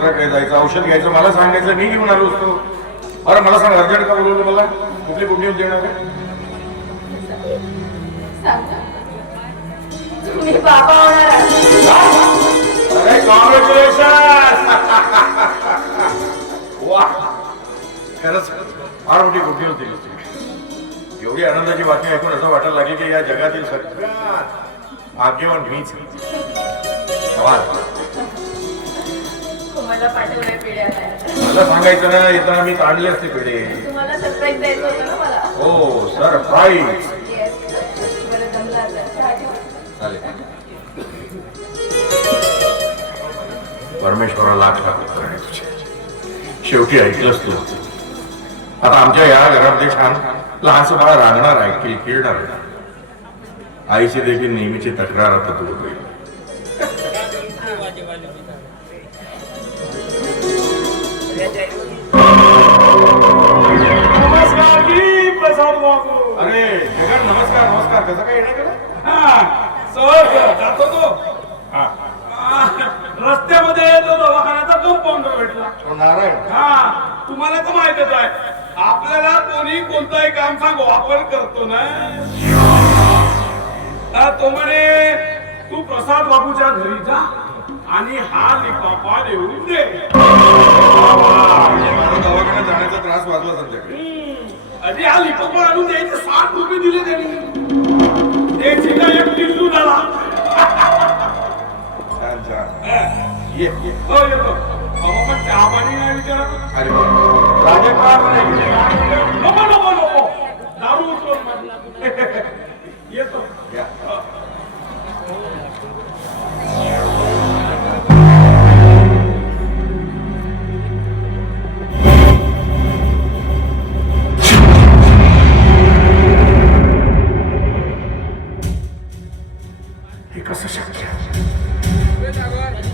डॉक्टरकडे जायचं, औषध घ्यायचं, मला सांगायचं, मी घेऊन आलो असतो. बरं मला सांग, अर्जंट का बोलवलं मला? कुठली गुड न्यूज देणार आहे? तुम्ही बाबा होणार आहात. अरे कॉंग्रॅच्युलेशन! वा, खरंच फार मोठी गुड न्यूज दिली. एवढी आनंदाची बातमी ऐकून असं वाटायला लागेल की या जगातील सगळ्यात भाग्यवान मीच. तुम्हाला पाठवलंय पेढे आणायला. मला सांगायचं ना, येताना मी ताणले असते पेढे. तुम्हाला सरप्राईज द्यायचं होतं ना मला. हो सरप्राईज. Yes. बरं जमलं आता. चहा ठेवा. चालेल. परमेश्वराला लाख लाख उत्तर आहे तुझे. शेवटी ऐकलंस तू. आता आमच्या या घरामध्ये छान लहानसं बाळ रांगणार आहे, किळकिळणार आहे. आईची देखील नेहमीची तक्रार आता दूर होईल. नमस्कार की प्रसाद बाबू. अरे जगन, नमस्कार नमस्कार. कसं काय येणार केलं? सहज जातो तो. रस्त्यामध्ये तो दवाखान्याचा कंपाऊंडर भेटला. हो, नारायण. तुम्हाला तर माहितच आहे, आपल्याला कोणी कोणताही काम सांगू आपण करतो ना. तो म्हणे तू प्रसाद बाबूच्या घरी जा आणि हा लिफाफा देऊन दे. दवाखान्यात जाण्याचा त्रास वाजला संध्याकाळी. अरे हा लिफाफा आणून द्यायचे 60 रुपये दिले त्यांनी. ते चिका एक टिल्लू झाला. छान छान. ये ये. हो येतो. अहो पण चहा पाणी नाही विचारत. अरे राजकारण नाही. नको नको नको, दारू उचलून मारला. येतो. या. हे कसं शक्य?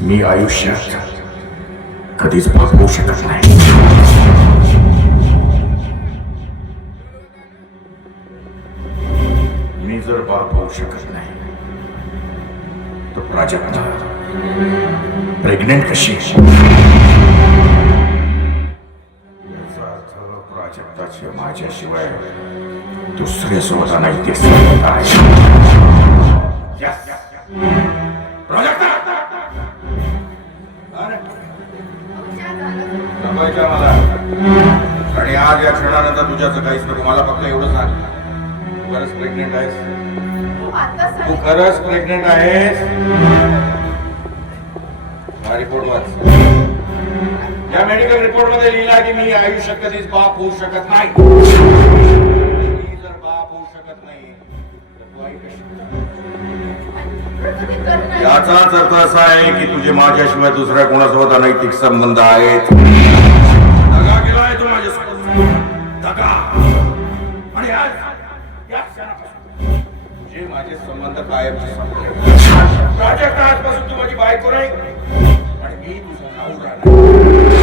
मी आयुष्यात कधीच भागवू शकत नाही. मी जर बाप होऊ शकत नाही तर प्राजक्ता प्रेग्नेंट कशी? याचा अर्थ प्राजक्ताचे माझ्याशिवाय दुसरे स्वतः नाही ते स्वतः आहे. प्राजक्ता थांबायचं मला. आणि आज या क्षणानंतर तुझ्याचं काहीच नको. मला फक्त एवढं सांग, तू खरंच प्रेग्नेंट आहेस? आता तू सांगितलं. खरंच प्रेग्नेंट आहेस? हा रिपोर्ट वाच. या मेडिकल रिपोर्ट मध्ये लिहिला की मी आयुष्यात कधीच बाप होऊ शकत नाही. मी जर बाप होऊ शकत नाही तर तू आई कशी? तुम्ही करणार. याचाच अर्थ असा आहे की तुझे माझ्याशिवाय दुसऱ्या कोणासोबत अनैतिक संबंध आहेत. दगा केलाय तू माझ्यासोबत. दगा. आणि आज या क्षणापासून तुझे माझे संबंध कायमचे संपले. प्राजक्ता, आजपासून तू माझी बायको नाही आणि मी तुझा नवरा नाही.